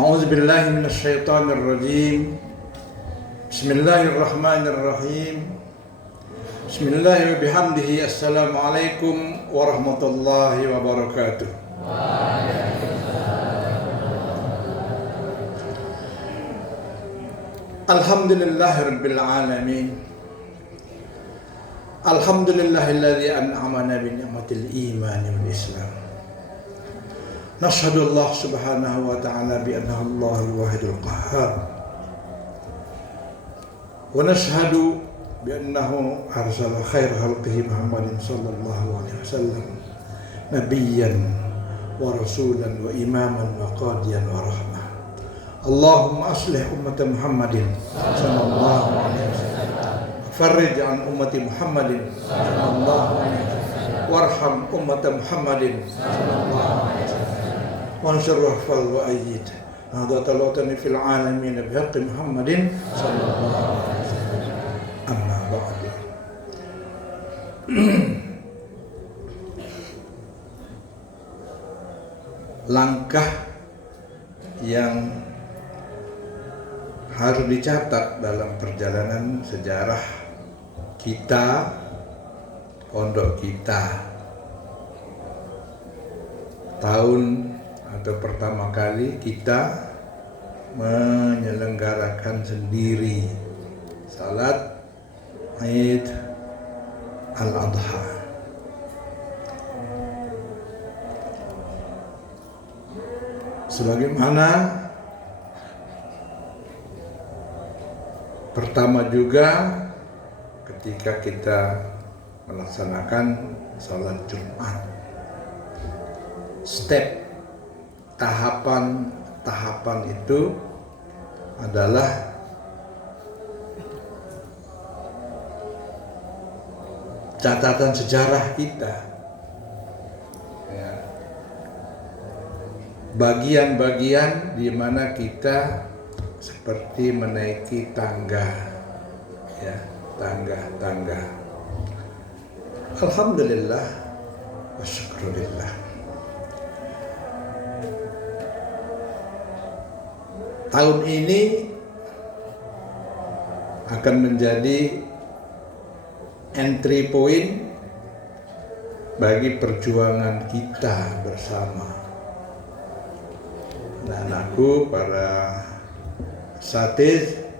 أعوذ بالله من الشيطان الرجيم. بسم الله الرحمن الرحيم. بسم الله وبحمده. السلام عليكم ورحمة الله وبركاته. الحمد لله رب العالمين. الحمد لله الذي أنعمنا بنعمة الإيمان والإسلام. نشهد الله سبحانه وتعالى بأنه الله الواحد القهار، ونشهد بأنه أرسل خير خلقه محمد صلى الله عليه وسلم نبيا ورسولا وإماما وقاضيا ورحمة. اللهم أصلح أمة محمد صلى الله عليه وسلم، فرج عن أمة محمد صلى الله عليه وسلم، وارحم أمة محمد صلى الله عليه وسلم، وانصر واحفظ وأيد نهضة الوطن في العالمين بحق محمد صلى الله عليه وسلم. أما بعد. Langkah yang harus dicatat dalam perjalanan sejarah kita, pondok kita, tahun atau pertama kali kita menyelenggarakan sendiri salat Id Al-Adha. Sebagaimana pertama juga ketika kita melaksanakan salat Jumat, step tahapan itu adalah catatan sejarah kita, ya. Bagian-bagian di mana kita seperti menaiki tangga, ya, tangga. Alhamdulillah wa syukurillah. Tahun ini akan menjadi entry point bagi perjuangan kita bersama. Anak-anakku, para asatiz,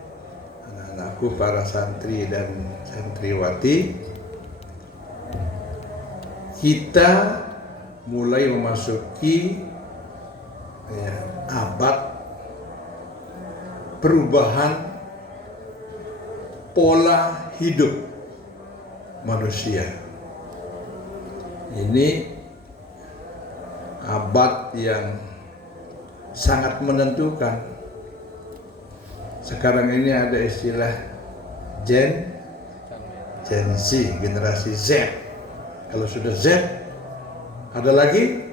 anak-anakku, para santri dan santriwati, kita mulai memasuki abad perubahan pola hidup manusia. Ini abad yang sangat menentukan. Sekarang ini ada istilah Gen Z, generasi Z. Kalau sudah Z, ada lagi,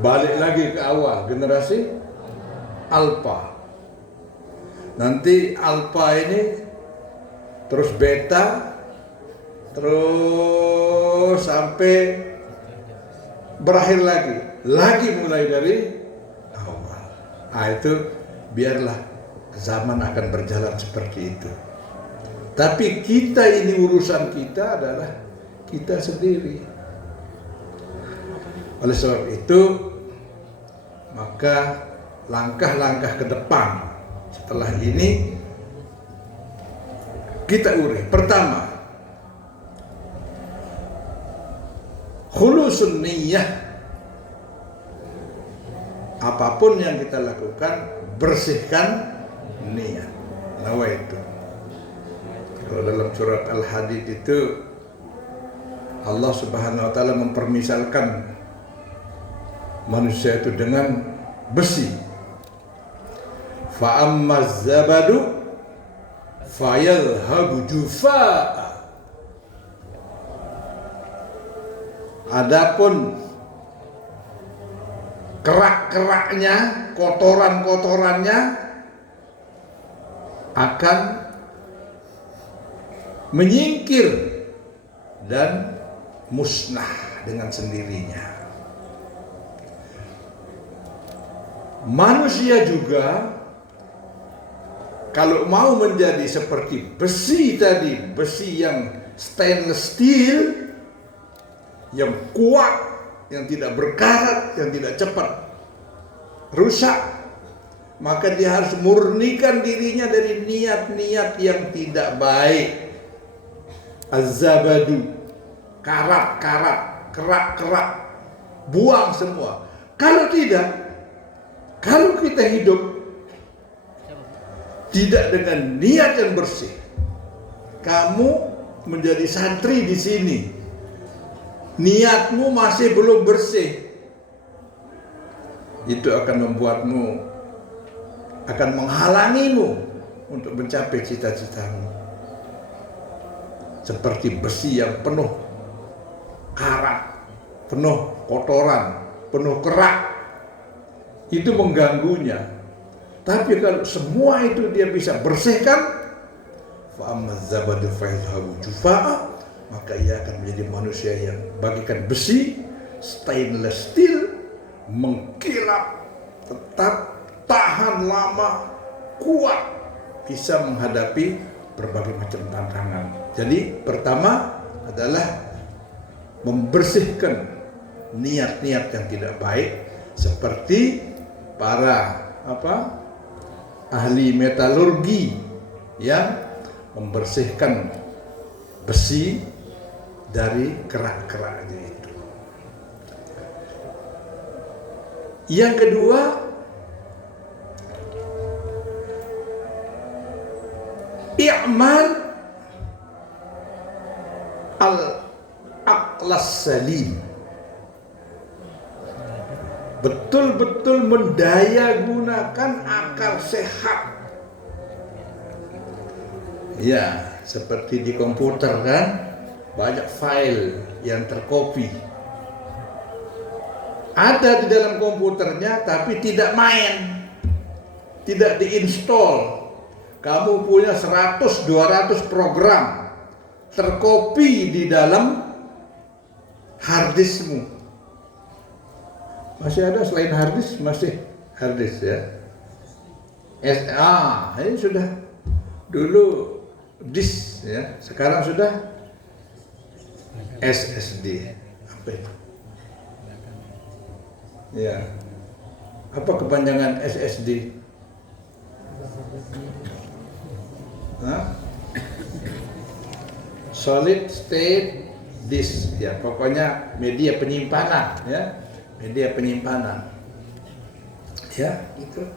balik lagi ke awal, generasi Alpha. Nanti Alpha ini terus Beta, terus sampai berakhir lagi mulai dari awal. Itu biarlah zaman akan berjalan seperti itu. Tapi kita ini, urusan kita adalah kita sendiri. Oleh sebab itu, maka langkah-langkah ke depan setelah ini kita urai. Pertama, khulusun niyyah. Apapun yang kita lakukan, bersihkan niat. Nawaitu. Kalau dalam surat Al-Hadid itu Allah Subhanahu wa taala mempermisalkan manusia itu dengan besi. Fa ammaz zabadu fayadhhabu jufaa. Adapun kerak-keraknya, kotoran-kotorannya akan menyingkir dan musnah dengan sendirinya. Manusia juga kalau mau menjadi seperti besi tadi, besi yang stainless steel, yang kuat, yang tidak berkarat, yang tidak cepat rusak, maka dia harus murnikan dirinya dari niat-niat yang tidak baik. Az-zabadu, karat-karat, kerak-kerak, buang semua. Kalau tidak, kalau kita hidup tidak dengan niat yang bersih, kamu menjadi santri di sini, niatmu masih belum bersih, itu akan membuatmu, akan menghalangimu untuk mencapai cita-citamu. Seperti besi yang penuh karat, penuh kotoran, penuh kerak, itu mengganggunya. Tapi kalau semua itu dia bisa bersihkan, fa'amaz zabadu fa'idhabu jufa'a, maka ia akan menjadi manusia yang bagikan besi, stainless steel, mengkilap, tetap tahan lama, kuat, bisa menghadapi berbagai macam tantangan. Jadi pertama adalah membersihkan niat-niat yang tidak baik, seperti para ahli metalurgi yang membersihkan besi dari kerak-keraknya itu. Yang kedua, i'mal al-aqlas salim, betul-betul mendaya gunakan akal sehat. Ya, seperti di komputer kan, banyak file yang tercopy. Ada di dalam komputernya tapi tidak main, tidak diinstal. Kamu punya 100-200 program tercopy di dalam harddiskmu. Masih ada selain harddisk, masih harddisk ya. Ini sudah dulu disk ya, sekarang sudah SSD. Apa itu? Ya. Apa kepanjangan SSD? Solid State Disk ya, pokoknya media penyimpanan ya, media penyimpanan ya, itu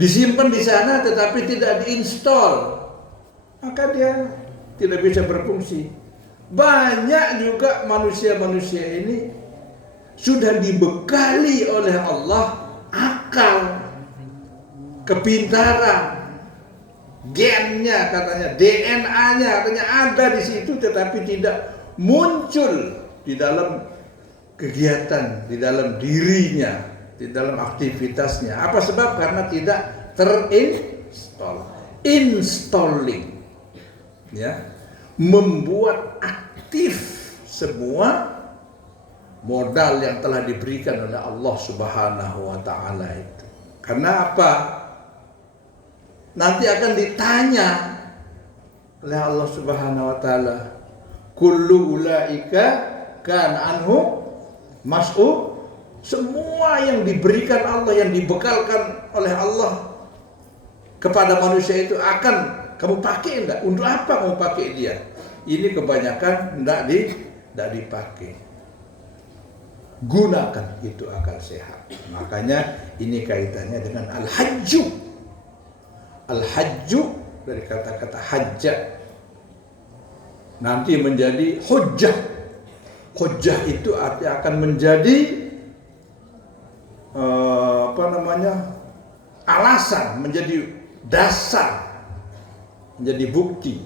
disimpan di sana tetapi tidak diinstal, maka dia tidak bisa berfungsi. Banyak juga manusia-manusia ini sudah dibekali oleh Allah akal, kepintaran, gennya katanya, DNA-nya katanya ada di situ, tetapi tidak muncul di dalam kegiatan, di dalam dirinya, di dalam aktivitasnya. Apa sebab? Karena tidak terinstall. Installing ya, membuat aktif semua modal yang telah diberikan oleh Allah Subhanahu wa taala itu. Karena apa? Nanti akan ditanya oleh Allah Subhanahu wa taala, kullu ulaika kan anhu mas'ul. Semua yang diberikan Allah, yang dibekalkan oleh Allah kepada manusia itu akan kamu pakai enggak? Untuk apa kamu pakai dia? Ini kebanyakan enggak dipakai. Gunakan itu akal sehat. Makanya ini kaitannya dengan al-hajju. Al-hajju dari kata-kata hajjah nanti menjadi hujjah. Hujjah itu artinya akan menjadi alasan, menjadi dasar, menjadi bukti.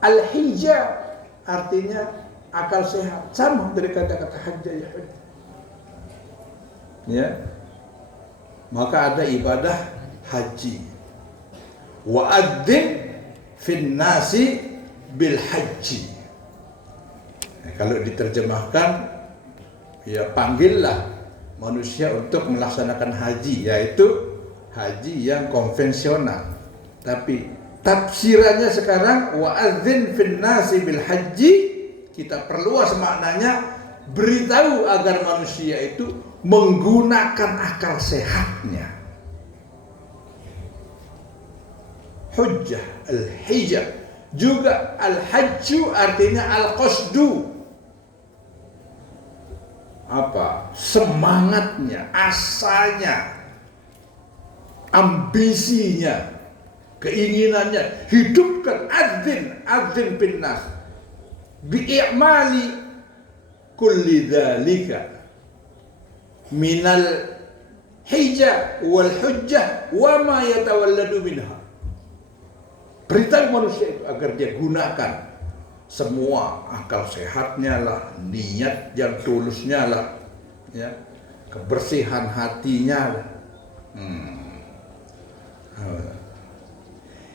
Al-hijjah artinya akal sehat, sama dari kata-kata hajjah ya. Maka ada ibadah haji. Wa adzin fin nasi bil haji. Kalau diterjemahkan, ya panggillah manusia untuk melaksanakan haji, yaitu haji yang konvensional. Tapi tafsirannya sekarang wa'adzin fin nasi bil haji, kita perluas maknanya, beritahu agar manusia itu menggunakan akal sehatnya. Hujjah, al-hijjah, juga al-hajju artinya al-qasdu. Apa? Semangatnya, asanya, ambisinya, keinginannya, hidupkan adzin binnas bi'imali kulli dzalika minal hijjah wal hujjah wa ma yatawalladu minha. Beritahu manusia itu agar dia gunakan semua akal sehatnya lah, niat yang tulusnya lah, ya, kebersihan hatinya lah.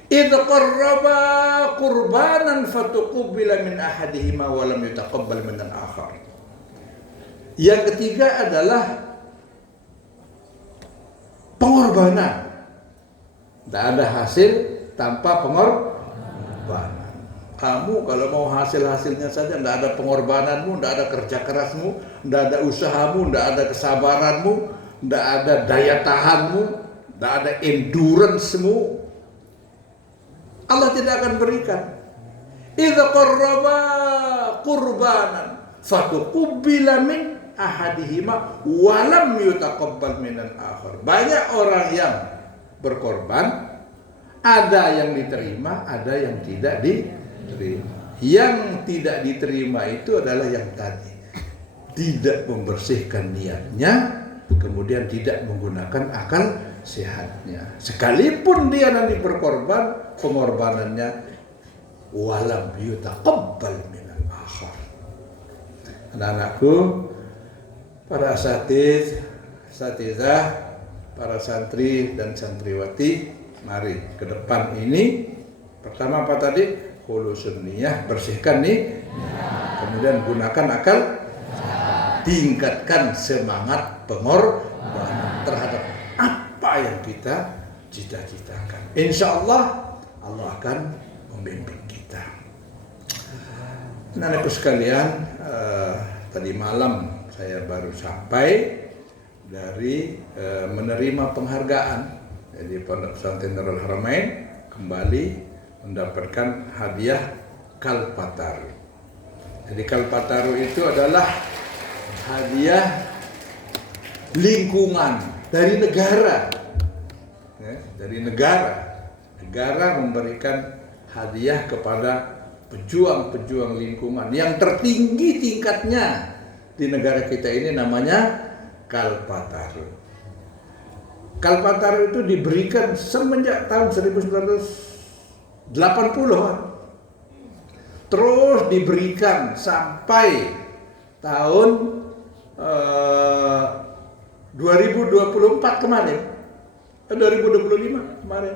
Idh qarraba qurbanan fatuqubila min ahadihima wa lam yutaqabbal min al-akhar. Yang ketiga adalah pengorbanan. Tidak ada hasil tanpa pengorbanan. Kamu kalau mau hasil-hasilnya saja, tidak ada pengorbananmu, tidak ada kerja kerasmu, tidak ada usahamu, tidak ada kesabaranmu, tidak ada daya tahanmu, tidak ada endurancemu, Allah tidak akan berikan. Idza qarraba qurbanan fatuqubila min ahadihima wa lam yutaqabbal minal akhar. Banyak orang yang berkorban, ada yang diterima, ada yang tidak diterima. Yang tidak diterima itu adalah yang tadi, tidak membersihkan niatnya, kemudian tidak menggunakan akal sehatnya. Sekalipun dia nanti berkorban, pengorbanannya walam yutaqabbal minal akhar. Anak-anakku, para asatizah, para santri dan santriwati, mari ke depan ini. Pertama apa tadi? Khulusun niyah, bersihkan nih. Kemudian gunakan akal, tingkatkan semangat pengorbanan terhadap apa yang kita cita-citakan. Insya Allah, Allah akan membimbing kita. Anak-anakku sekalian, tadi malam saya baru sampai dari menerima penghargaan. Jadi Pondok Pesantren Darul Haramain kembali mendapatkan hadiah Kalpataru. Jadi Kalpataru itu adalah hadiah lingkungan dari negara. Ya, dari negara memberikan hadiah kepada pejuang-pejuang lingkungan yang tertinggi tingkatnya di negara kita ini, namanya Kalpataru. Kalpataru itu diberikan semenjak tahun 1980-an. Terus diberikan sampai tahun 2024 kemarin. 2025 kemarin.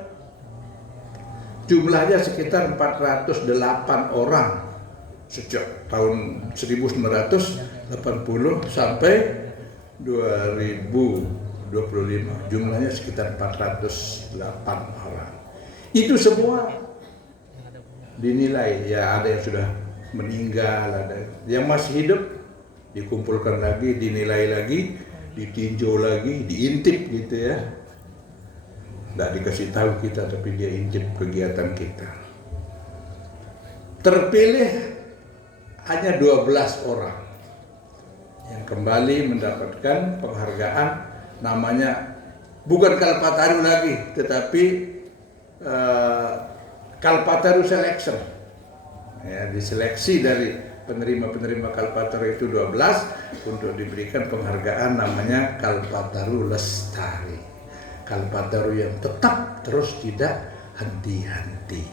Jumlahnya sekitar 408 orang sejak tahun 1980 sampai 2025. Jumlahnya sekitar 408 orang. Itu semua dinilai, ya ada yang sudah meninggal, ada yang masih hidup, dikumpulkan lagi, dinilai lagi, ditinjau lagi, diintip gitu ya. Tidak dikasih tahu kita, tapi dia intip kegiatan kita. Terpilih hanya 12 orang yang kembali mendapatkan penghargaan, namanya bukan Kalpataru lagi, tetapi Kalpataru Selection. Ya, diseleksi dari penerima-penerima Kalpataru itu 12 untuk diberikan penghargaan namanya Kalpataru Lestari. Kalpataru yang tetap terus tidak henti-henti.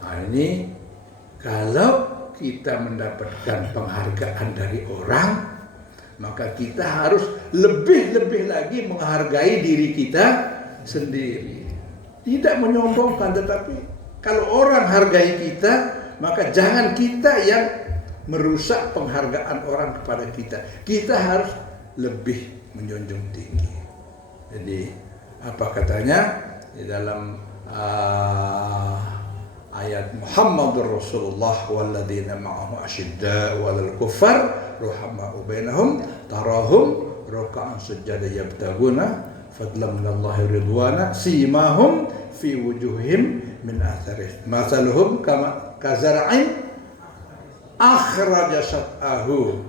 Nah ini kalau kita mendapatkan penghargaan dari orang, maka kita harus lebih-lebih lagi menghargai diri kita sendiri. Tidak menyombongkan, tetapi kalau orang hargai kita, maka jangan kita yang merusak penghargaan orang kepada kita. Kita harus lebih menjunjung tinggi. Jadi apa katanya di dalam ayat Muhammadur Rasulullah walladzina ma'ahu asyidda'u 'alal kuffar ruhama'u bainahum tarahum ruk'an sujada yabtaguna fadlan minallahi ridwana simahum fi wujuhihim min atharih mathaluhum kama kazar'in akhraja syat'ahu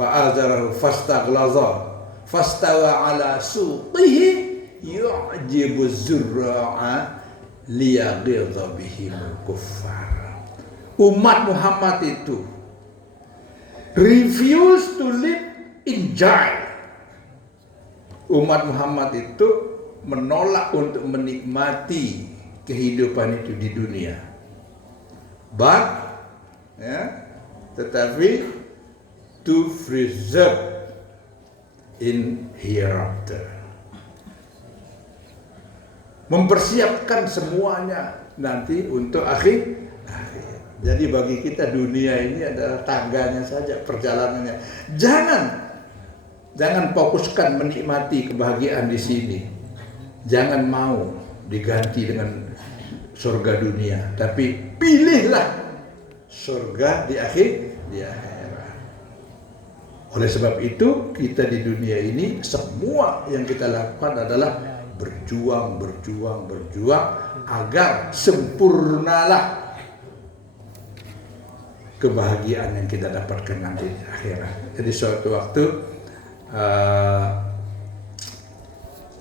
fa'azarahu fastaghlaza fastawa 'ala suqihi yu'jibu zurra'a liyaghidha bihimul kuffar. Umat Muhammad itu refuse to live in joy. Umat Muhammad itu menolak untuk menikmati kehidupan itu di dunia. Tetapi to preserve in hereafter. Mempersiapkan semuanya nanti untuk akhir. Jadi bagi kita dunia ini adalah tangganya saja, perjalanannya. Jangan fokuskan menikmati kebahagiaan di sini. Jangan mau diganti dengan surga dunia, tapi pilihlah surga di akhirat. Oleh sebab itu kita di dunia ini semua yang kita lakukan adalah berjuang agar sempurnalah kebahagiaan yang kita dapatkan nanti di akhirat. Jadi suatu waktu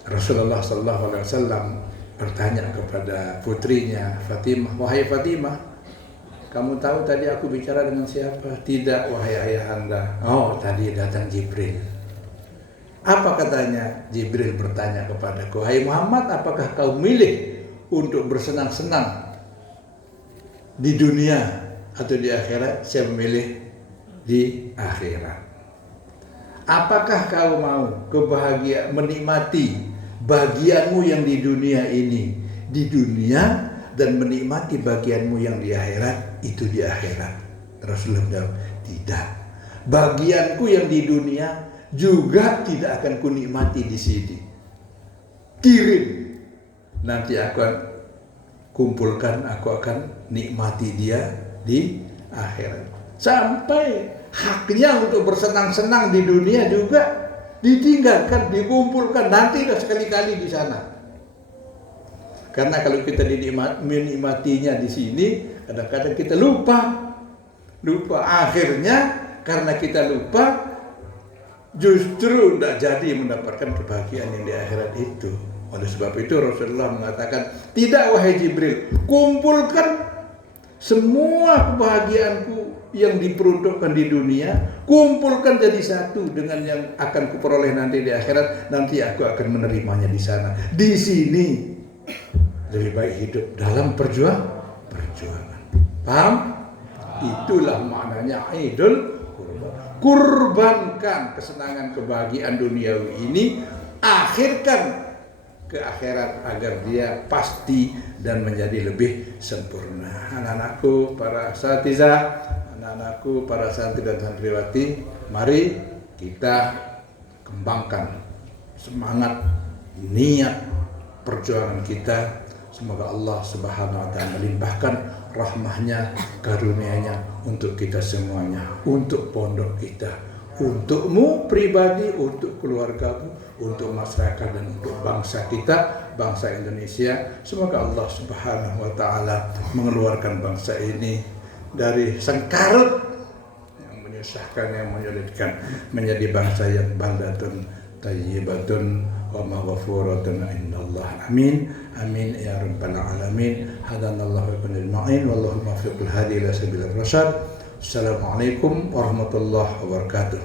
Rasulullah SAW bertanya kepada putrinya Fatimah, "Wahai Fatimah, kamu tahu tadi aku bicara dengan siapa?" "Tidak, wahai ayahanda." "Oh, tadi datang Jibril." Apa katanya? Jibril bertanya kepadaku, "Hai Muhammad, apakah kau milih untuk bersenang-senang di dunia atau di akhirat?" "Saya memilih di akhirat." "Apakah kau mau menikmati bagianmu yang di dunia ini di dunia dan menikmati bagianmu yang di akhirat itu di akhirat?" Rasulullah jawab, "Tidak. Bagianku yang di dunia juga tidak akan kunikmati di sini. Kirim, nanti aku akan kumpulkan, aku akan nikmati dia di akhirat." Sampai haknya untuk bersenang-senang di dunia juga ditinggalkan, dikumpulkan nanti sekali-kali di sana. Karena kalau kita menikmatinya di sini, kadang-kadang kita lupa. Akhirnya karena kita lupa, justru tidak jadi mendapatkan kebahagiaan yang di akhirat itu. Oleh sebab itu Rasulullah mengatakan, "Tidak wahai Jibril, kumpulkan semua kebahagiaanku yang diperuntukkan di dunia, kumpulkan jadi satu dengan yang akan kuperoleh nanti di akhirat. Nanti aku akan menerimanya di sana. Di sini lebih baik hidup dalam perjuangan." Paham? Itulah maknanya Idul Kurbankan kesenangan kebahagiaan duniawi ini, akhirkan ke akhirat agar dia pasti dan menjadi lebih sempurna. Anak-anakku, para asatidzah, anak-anakku, para santri dan santriwati, mari kita kembangkan semangat, niat perjuangan kita. Semoga Allah Subhanahu wa Ta'ala melimpahkan rahmahnya, karunia-Nya untuk kita semuanya, untuk pondok kita, untukmu pribadi, untuk keluargamu, untuk masyarakat dan untuk bangsa kita, bangsa Indonesia. Semoga Allah Subhanahu wa Ta'ala mengeluarkan bangsa ini dari sengkarut yang menyusahkan, yang menyulitkan, menjadi bangsa yang baldatun tayyibatun wa maghfuratun indallah. Amin amin ya rabbal alamin. Hadanallahu wa ajma'in wallahu muwaffiqul hadi ila sabilir rasyad. Assalamualaikum warahmatullahi wabarakatuh.